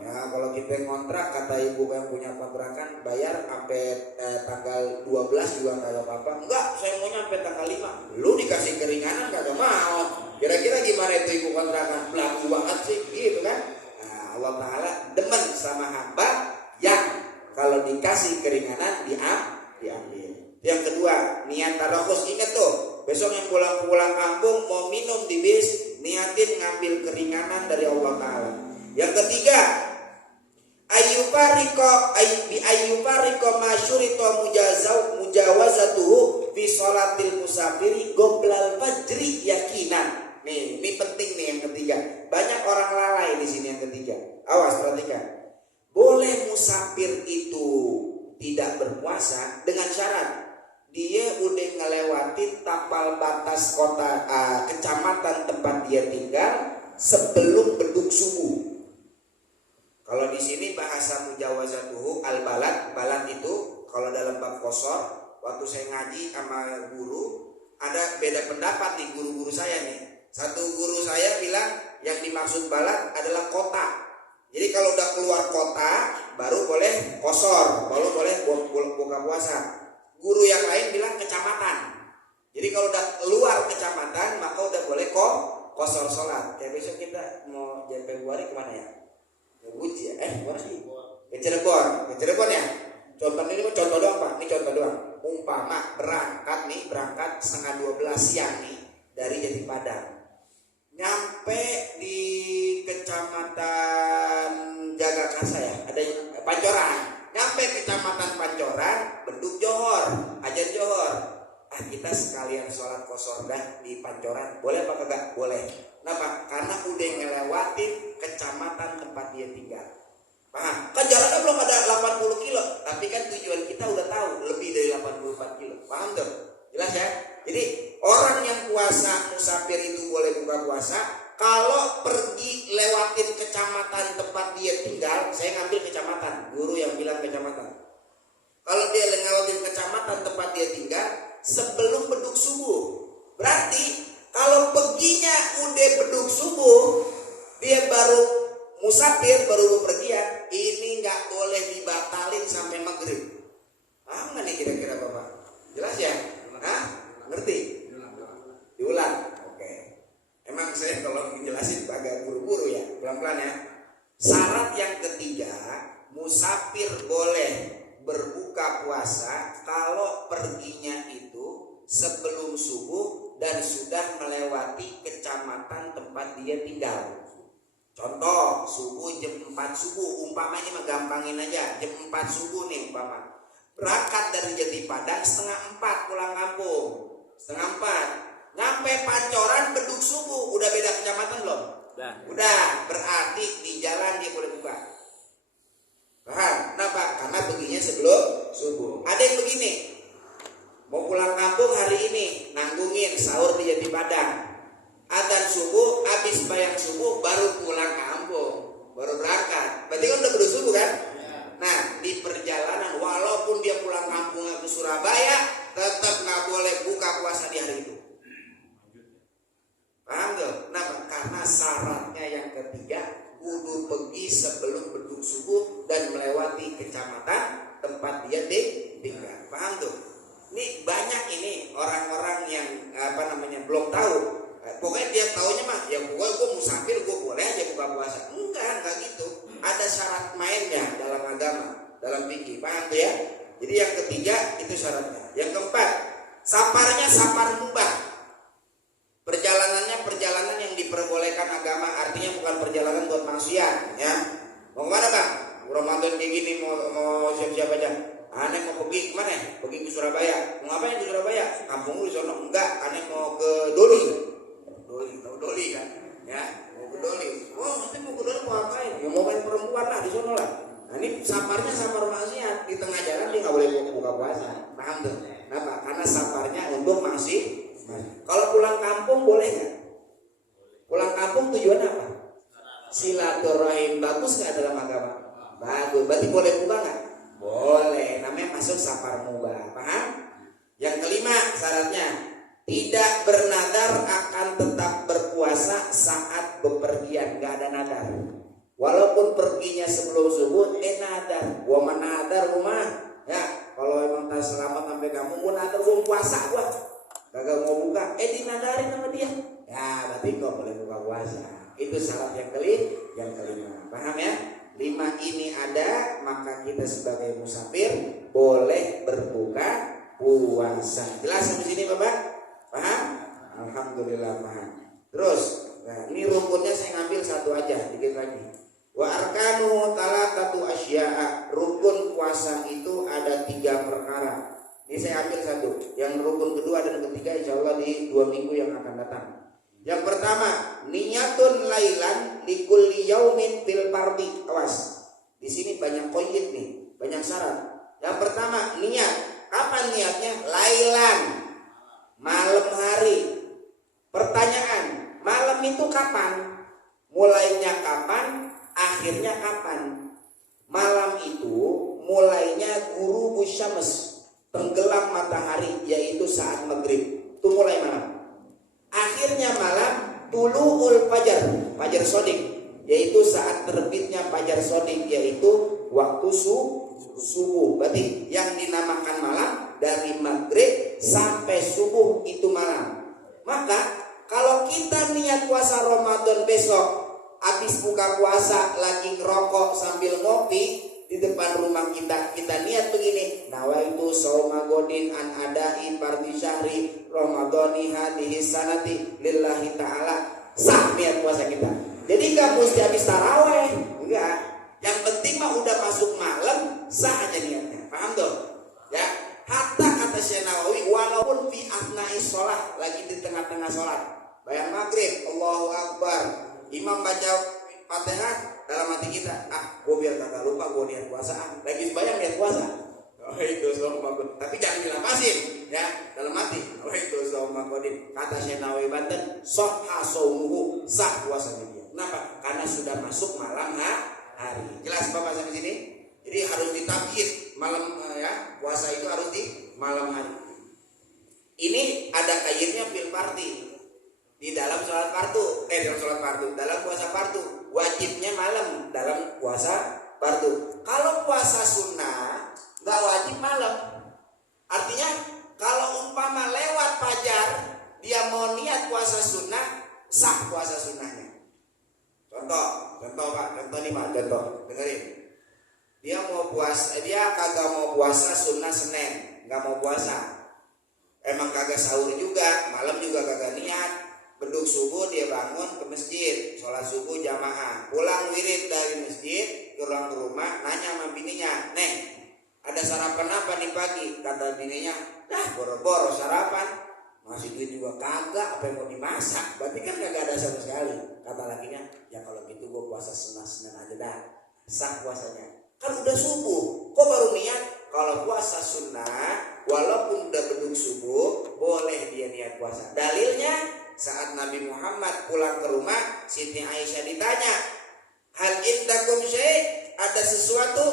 Ya, kalau kita ngontrak, kata ibu yang punya kontrakan, bayar sampai tanggal 12 juga nggak apa-apa. Enggak, saya maunya sampai tanggal 5. Lu dikasih keringanan kagak mau. Kira-kira gimana itu ibu kontrakan? Belagu banget sih, gitu kan? Nah, Allah Ta'ala demen sama hamba yang kalau dikasih keringanan diambil. Yang kedua, niat tarakhus. Ingat tuh, besok yang pulang kampung mau minum di bis, niatin ngambil keringanan dari Allah Ta'ala. Yang ketiga, ayyufariko masyurito mujawazatuhu fi sholatil musafiri goblal fajri yakinan. Nih, ini penting nih yang ketiga. Banyak orang lalai di sini yang ketiga. Awas, perhatikan. Boleh musafir itu tidak berpuasa dengan syarat dia udah ngelewatin tapal batas kota kecamatan tempat dia tinggal sebelum beduk subuh. Kalau di sini bahasa mujawazatuhu al-balad, balad itu kalau dalam bab qasar, waktu saya ngaji sama guru, ada beda pendapat nih guru-guru saya nih. Satu guru saya bilang yang dimaksud balad adalah kota. Jadi kalau udah keluar kota baru boleh qasar, baru boleh buka puasa. Guru yang lain bilang kecamatan. Jadi kalau udah keluar kecamatan maka udah boleh qasar sholat. Kayak besok kita mau jadi Februari kemana ya? Buji ya? Mana sih? Ke Cirebon ya? Contoh ini contoh doang Pak, ini contoh doang. Umpama berangkat setengah 12 siang nih dari Jati Padang. Nyampe di kecamatan Jagakarsa ya, ada Pancoran. Nyampe kecamatan Pancoran, Beduk Johor, Ajar Johor. Kita sekalian sholat qasar dah di Pancoran, boleh apa kagak? Boleh. Kenapa? Karena udah ngelewatin kecamatan tempat dia tinggal. Paham? Kan jaraknya belum ada 80 kilo, tapi kan tujuan kita udah tahu lebih dari 84 kilo. Paham tuh? Jelas ya? Jadi orang yang puasa musafir itu boleh buka puasa kalau pergi lewatin kecamatan tempat dia tinggal. Saya ngambil kecamatan, guru yang bilang kecamatan. Kalau dia lewatin kecamatan tempat dia tinggal sebelum beduk subuh, berarti kalau perginya udah beduk subuh, dia baru musafir, baru bepergian, ini nggak boleh dibatalin sampai maghrib. Paham nggak nih kira-kira Bapak? Jelas ya? Hah? Ngerti? Diulang. Oke. Emang saya kalau ngejelasin agak buru-buru ya, pelan-pelan ya. Syarat yang ketiga, musafir boleh berbuka puasa kalau perginya itu sebelum subuh dan sudah melewati kecamatan tempat dia tinggal. Contoh, subuh jam 4 subuh, umpamanya mah gampangin aja, jam 4 subuh nih umpama. Berangkat dari Jati Padang setengah 4 pulang kampung, setengah 4. Nyampe Pancoran beduk subuh, udah beda kecamatan belum? Udah, berarti di jalan dia boleh buka. Paham? Kenapa? Karena perginya sebelum subuh. Ada yang begini, mau pulang kampung hari ini, nanggungin sahur di Jati Padang. Adzan subuh, habis bayang subuh baru pulang kampung, baru berangkat. Berarti kan udah beduk subuh kan? Nah, di perjalanan walaupun dia pulang kampung ke Surabaya, tetap nggak boleh buka puasa di hari itu. Paham tuh? Nah, karena syaratnya yang ketiga, kudu pergi sebelum beduk subuh dan melewati kecamatan tempat dia tinggal. Paham tuh? Ini banyak ini orang-orang yang belum tahu. Pokoknya dia taunya mah, ya pokoknya gue musafir, gue boleh aja buka puasa. Enggak gitu. Ada syarat mainnya dalam agama, dalam fikih. Paham tuh ya? Jadi yang ketiga itu syaratnya. Yang keempat, saparnya sapar mubah. Perjalanannya perjalanan yang diperbolehkan agama, artinya bukan perjalanan buat maksiat, ya. Mau kemana Bang? Ramadan kayak gini mau siap-siap aja. Aneh mau pergi kemana? Pergi ke Surabaya. Mau ngapain ke Surabaya? Kampung lu di sono. Enggak, aneh mau ke Doli. Tahu Doli kan? Ya, mau ke Doli. Oh, nanti mau ke Doli mau ngapain? Ya mau main perempuan lah di sono lah. Nah, ini saparnya sapar maksiat. Di tengah jalan dia nggak boleh buka puasa. Paham tuh? Kenapa? Karena saparnya untuk maksiat. Kalau pulang kampung boleh nggak? Pulang kampung tujuan apa? Silaturahim. Bagus nggak dalam agama? Bagus. Berarti boleh buka nggak? Boleh. Namanya masuk sapar mubah. Paham? Yang kelima syaratnya, tidak bernadar akan tetap berpuasa saat bepergian. Nggak ada nadar. Walaupun perginya sebelum subuh, nadar. Gua menadar rumah. Ya, kalau emang tak selamat sampai kamu, gua nadar gua puasa gua. Kagak mau buka, dinadarin sama dia. Ya, berarti kau boleh buka puasa. Itu syarat yang kelima. Paham ya? 5 ini ada, maka kita sebagai musafir boleh berbuka puasa. Jelas sampai sini Bapak? Paham? Alhamdulillah paham. Terus, nah ini rukunnya saya ngambil satu aja, dikit lagi. Wa arkanu talatatu asya'a. Rukun puasa itu ada 3 perkara. Ini saya ambil satu. Yang rukun kedua dan ketiga insya Allah di 2 minggu yang akan datang. Yang pertama, niyatun lailan likulli yaumin fil fardhi. Awas. Di sini banyak koyit nih, banyak syarat. Yang pertama, niat. Apa niatnya? Lailan. Malam hari. Pertanyaan, malam itu kapan? Mulainya kapan? Akhirnya kapan? Malam itu mulainya guru syams, tenggelam matahari, yaitu saat maghrib. Itu mulai malam. Akhirnya malam tulu'ul fajar, fajar sodik, yaitu saat terbitnya fajar sodik, yaitu waktu subuh. Berarti yang dinamakan malam dari maghrib sampai subuh itu malam. Maka kalau kita niat puasa Ramadan besok, habis buka puasa lagi ngerokok sambil ngopi di depan rumah kita niat begini, nawaitu shauma godin an adai fardhi syahri ramadhani hadhihi sanati lillahi ta'ala. Sah niat puasa kita. Jadi enggak mesti habis taraweh, enggak. Yang penting mah udah masuk malam, sah aja niatnya. Paham tuh? Ya. Hatta kata Syekh Nawawi, walaupun fi athnai sholat, lagi di tengah-tengah sholat, bayang maghrib, Allahu Akbar, imam baca Fatihah, dalam hati kita, gue biar kagak lupa gue niat puasa, lagi bayang niat puasa. Itu sama godin. Tapi jangan dilapasin, ya, dalam hati. Itu sama godin. Kata Syekh Nawawi Banten, sahha shaumuhu, sah puasanya dia. Kenapa? Karena sudah masuk malam hari. Jelas Bapak sampai sini? Jadi harus ditabir malam, ya, puasa itu harus di malam hari. Ini ada kaidahnya fil fardi. Di dalam sholat fardu, dalam puasa fardu, wajibnya malam dalam puasa fardu. Kalau puasa sunnah nggak wajib malam. Artinya kalau umpama lewat fajar dia mau niat puasa sunnah, sah puasa sunnahnya. Contoh Pak, dengerin. Dia kagak mau puasa sunnah Senin, nggak mau puasa. Emang kagak sahur juga, malam juga kagak niat. Beduk subuh dia bangun ke masjid, sholat subuh jamaah, pulang wirid dari masjid, pulang ke rumah, nanya sama bininya, "Neng, ada sarapan apa nih pagi?" Kata bininya, boro-boro sarapan, masih duit juga kagak, apa yang mau dimasak? Berarti kan kagak ada sama sekali. Kata lakinya, "Ya kalau gitu gue puasa Senin aja dah." Sah puasanya. Kan udah subuh, kok baru niat? Kalau puasa sunnah, walaupun udah beduk subuh, boleh dia niat puasa. Dalilnya, saat Nabi Muhammad pulang ke rumah, Siti Aisyah ditanya, "Hal indakum syai'?" Ada sesuatu?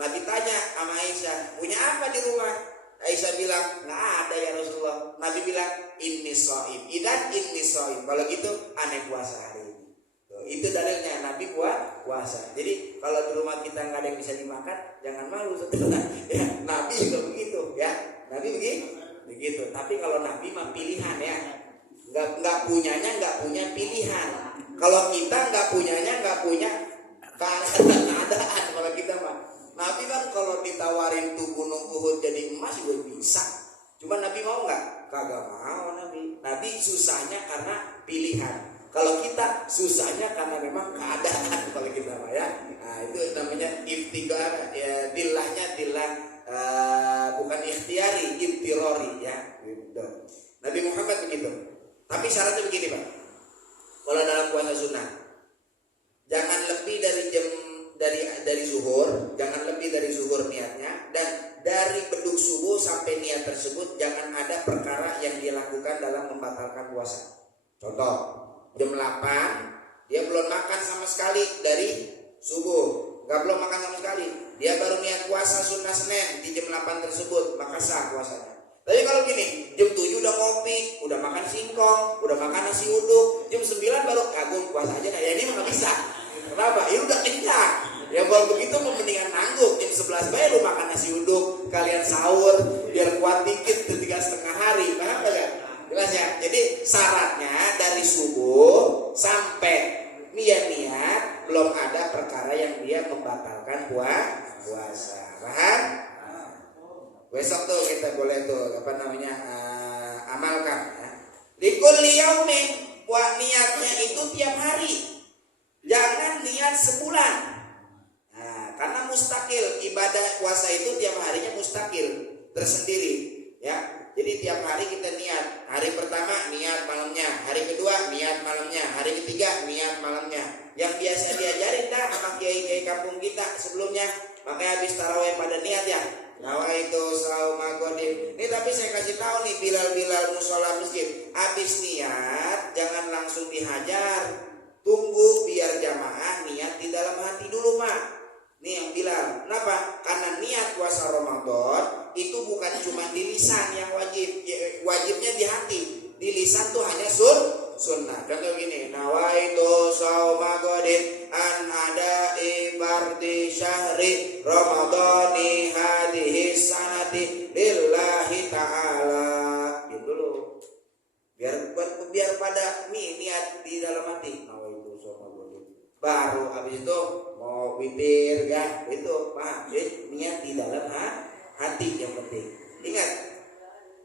Nabi tanya sama Aisyah, "Punya apa di rumah?" Aisyah bilang, "Nggak ada ya Rasulullah." Nabi bilang, "Inni shaim." Idan inni shaim. Kalau gitu, aneh puasa hari ini. Tuh, itu dalilnya Nabi puasa. Jadi kalau di rumah kita nggak ada yang bisa dimakan, jangan malu setelah. Ya, Nabi juga begitu, ya. Nabi begitu. Tapi kalau Nabi mah pilihan, ya. Nggak punya pilihan. Kalau kita nggak punya keadaan. Kalau kita mah, Nabi kan kalau ditawarin tuh gunung Uhud jadi emas juga bisa. Cuma Nabi mau nggak? Kagak mau Nabi. Nabi susahnya karena pilihan. Kalau kita susahnya karena memang keadaan. Kalau kita mah, ya. Nah, itu namanya iftigar, ya, dilahnya bukan ikhtiari, intirori, ya. Gitu. Nabi Muhammad begitu. Tapi syaratnya begini Pak, kalau dalam puasa sunnah, jangan lebih dari zuhur, jangan lebih dari zuhur niatnya, dan dari beduk subuh sampai niat tersebut jangan ada perkara yang dia lakukan dalam membatalkan puasa. Contoh, jam 8 dia belum makan sama sekali dari subuh, belum makan sama sekali, dia baru niat puasa sunnah Senin di jam 8 tersebut, maka sah puasanya. Tapi kalau gini, jam 7 udah ngopi, udah makan singkong, udah makan nasi uduk, jam 9 baru kagum puasa aja, ya ini mah gak bisa. Kenapa? Ya udah kenyang. Ya kalau begitu mendingan nanggung, jam 11 baru lu makan nasi uduk, kalian sahur biar kuat dikit 3,5 hari. Paham gak? Jelas ya? Jadi syaratnya dari subuh sampai niat belum ada perkara yang dia membatalkan puasa. Paham? Besok tuh kita boleh tuh amalkan, ya. Likulli yaumin, niatnya itu tiap hari. Jangan niat sebulan. Nah, karena mustakil, ibadah puasa itu tiap harinya mustakil, tersendiri, ya. Jadi tiap hari kita niat. Hari pertama niat malamnya, hari kedua niat malamnya, hari ketiga niat malamnya. Yang biasa diajarin dah sama kiai-kiai kampung kita sebelumnya. Makanya habis tarawih pada niat, ya. Nawaitu shauma godin. Ini tapi saya kasih tahu nih Bilal musola masjid. Habis niat jangan langsung dihajar. Tunggu biar jamaah niat di dalam hati dulu, Pak. Nih yang Bilal. Kenapa? Karena niat puasa Ramadan itu bukan cuma di lisan yang wajib, wajibnya di hati. Di lisan tuh hanya sunnah. Contoh gini, nawaitu shauma ghadin an ada'i fardhi syahri ramadhani hadhihi sanati lillahi ta'ala. Gitu loh. Biar pada niat di dalam hati. Nawaitu shauma ghadin. Baru habis itu mau witir ya, itu paham. Niat di dalam hati yang penting. Ingat,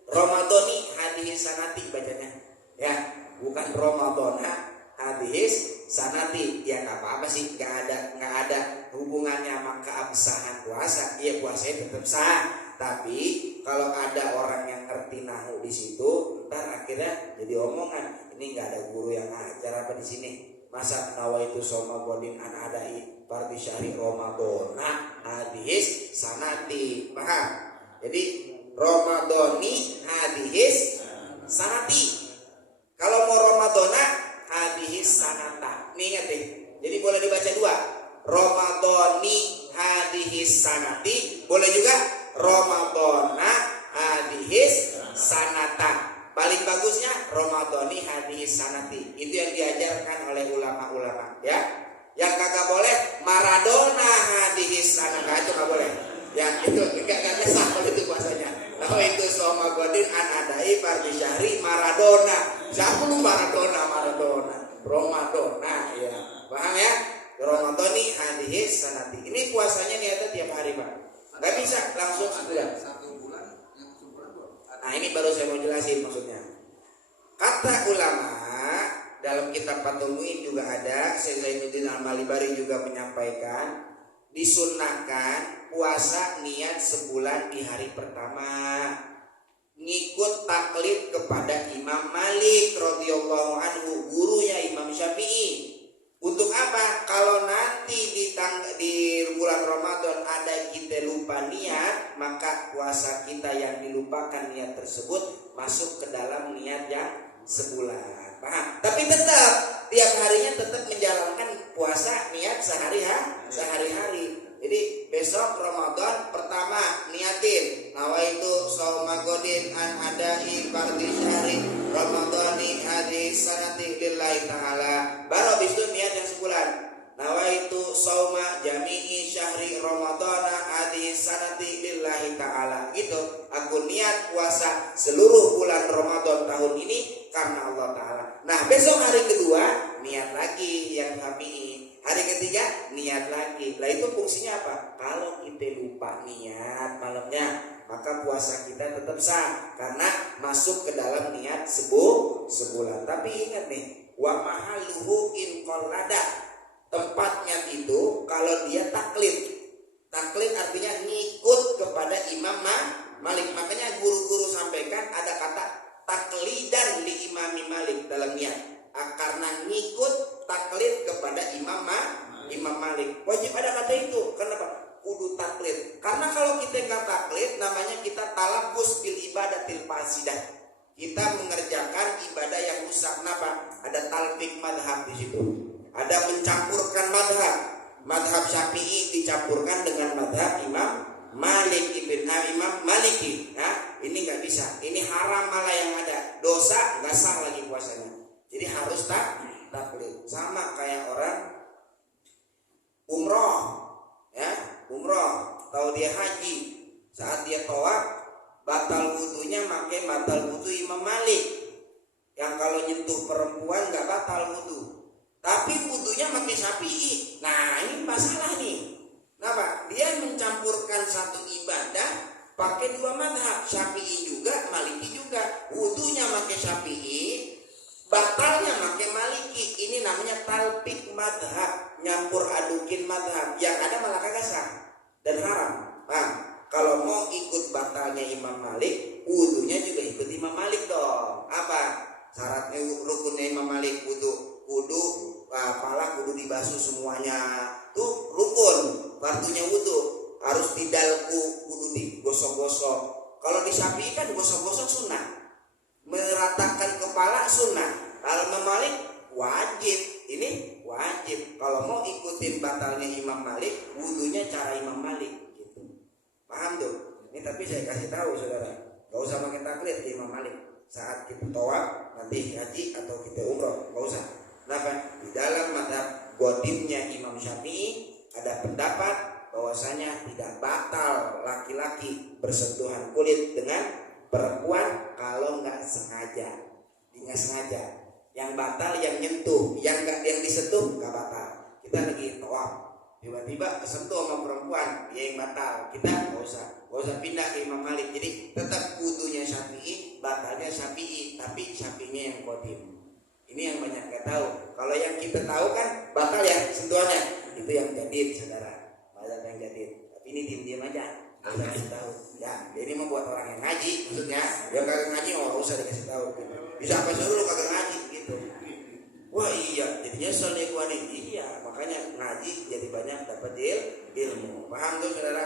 Ramadhani hadhihi sanati bacanya. Ya, bukan Ramadhana hadis sanati. Ya nggak apa-apa sih, nggak ada hubungannya sama keabsahan puasa. Iya, puasanya tetap sah. Tapi kalau ada orang yang ngerti nahu di situ, ntar akhirnya jadi omongan. Ini nggak ada guru yang ngajar apa di sini. Masa nawaitu shauma ghadin an adai fardhi syahri ramadhana hadis sanati. Paham? Jadi Ramadhani hadis sanati. Kalau mau Ramadhana hadis sanata. Nih ingat deh. Jadi boleh dibaca dua. Ramadhani hadis sanati. Boleh juga Ramadhana hadis sanata. Paling bagusnya Ramadhani hadis sanati. Itu yang diajarkan oleh ulama-ulama, ya. Yang kagak boleh Maradona hadis sanata, itu nggak boleh. Ya itu nggak sah kalau itu puasanya. Nah itu shauma ghadin an adai fardhi syahri Maradona. Siapa lu Maradona? Ramadona, ya. Paham ya? Ramadhani hadis sanati. Ini puasanya niatnya tiap hari, Pak. Nggak bisa langsung sudah. Nah ini baru saya mau jelasin maksudnya. Kata ulama dalam kitab Fathul Mu'in juga ada, Syekh Zainuddin Al-Malibari juga menyampaikan, disunnahkan puasa niat sebulan di hari pertama, ngikut taklid kepada Imam Malik radhiyallahu anhu, gurunya Imam Syafi'i. Untuk apa? Kalau nanti di bulan Ramadan ada kita lupa niat, maka puasa kita yang dilupakan niat tersebut masuk ke dalam niat yang sebulan. Paham? Tapi tetap tiap harinya tetap menjalankan puasa niat sehari-hari. Jadi besok Ramadan pertama niatin nawaitu shauma ghadin an adai fardhi syahri ramadhani hadis sanati lillahi ta'ala. Baru habis itu niat yang sebulan. Nawaitu shauma jami'i syahri ramadhana hadis sanati lillahi ta'ala. Gitu. Aku niat puasa seluruh bulan Ramadan tahun ini karena Allah Ta'ala. Nah besok hari kedua niat lagi yang Syafi'i. Hari ketiga niat lagi. Lah itu fungsinya apa? Kalau kita lupa niat malamnya, maka puasa kita tetap sah karena masuk ke dalam niat sebulan. Tapi ingat nih, wa mahalluhu in qallada. Tempatnya itu kalau dia taklid. Taklid artinya ngikut kepada Imam Malik. Makanya guru-guru sampaikan ada kata taklidan li Imam Malik dalam niat. Karena ngikut taklid kepada Imam Malik. Wajib ada kata itu. Kenapa? Kudu taklid. Karena kalau kita nggak taklid, namanya kita talabus bil ibadatil fasidah. Kita mengerjakan ibadah yang rusak. Kenapa? Ada talfik madhab di situ. Ada mencampurkan madhab. Madhab Syafi'i dicampurkan dengan madhab Imam Malik Imam Maliki. Nah, ini nggak bisa. Ini haram malah yang ada. Dosa nggak sah lagi puasanya. Jadi harus taklid. Sama kayak orang umroh, ya, umroh. Tahu dia haji, saat dia tawaf, batal wudunya pakai batal wudu Imam Malik. Yang kalau nyentuh perempuan nggak batal wudu, tapi wudunya pakai Syafi'i. Nah ini masalah nih. Kenapa? Dia mencampurkan satu ibadah pakai dua madhab, Syafi'i juga, Maliki juga. Wudunya pakai Syafi'i, batalnya pakai Maliki. Ini namanya talpik madhab, nyampur adukin madhab. Yang ada malah kagak sah dan haram. Nah, kalau mau ikut batalnya Imam Malik, wudunya juga ikut Imam Malik dong. Apa syaratnya rukunnya Imam Malik? Wudu kepala kudu dibasuh semuanya. Tuh rukun, fardunya wudu. Harus didalku, kudu digosok-gosok. Kalau di Syafi'i kan gosok-gosok sunnah. Meratakan kepala sunnah. Kalau Imam Malik wajib. Ini wajib. Kalau mau ikutin batalnya Imam Malik, wudunya cara Imam Malik gitu. Paham tuh? Ini tapi saya kasih tahu saudara, gak usah pakai taklid ke Imam Malik. Saat kita tawaf nanti haji atau kita umroh, gak usah. Kenapa? Di dalam madzhab godimnya Imam Syafi'i ada pendapat bahwasanya tidak batal laki-laki bersentuhan kulit dengan perempuan kalau nggak sengaja. Nggak sengaja. Yang batal yang nyentuh, yang disentuh nggak batal. Kita lagi tawaf, tiba-tiba kesentuh sama perempuan, dia yang batal. Kita nggak usah pindah ke Imam Malik. Jadi tetap wudunya Syafi'i, batalnya Syafi'i, tapi Syafi'inya yang qadim. Ini yang banyak nggak tahu. Kalau yang kita tahu kan batal ya sentuhannya, itu yang jadid saudara, mazhab yang jadid. Tapi ini diam-diam aja, nggak usah kasih tahu. Ya, jadi membuat orang yang ngaji, maksudnya yang kagak ngaji nggak usah dikasih tahu. Bisa apa suruh lu kagak ngaji gitu. Wah iya, jadinya soalnya gua nih, iya makanya ngaji jadi banyak dapat ilmu. Paham tuh saudara?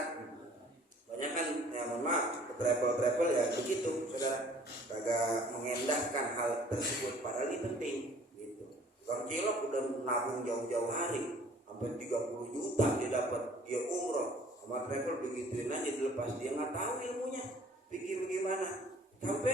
Banyak kan ya mohon maaf, travel ya begitu saudara, kagak mengendahkan hal tersebut padahal ini penting gitu. Bang Cilok udah nabung jauh-jauh hari sampai 30 juta dia dapat, dia umroh sama travel begituin aja dilepas, dia nggak tahu ilmunya, pikir bagaimana sampai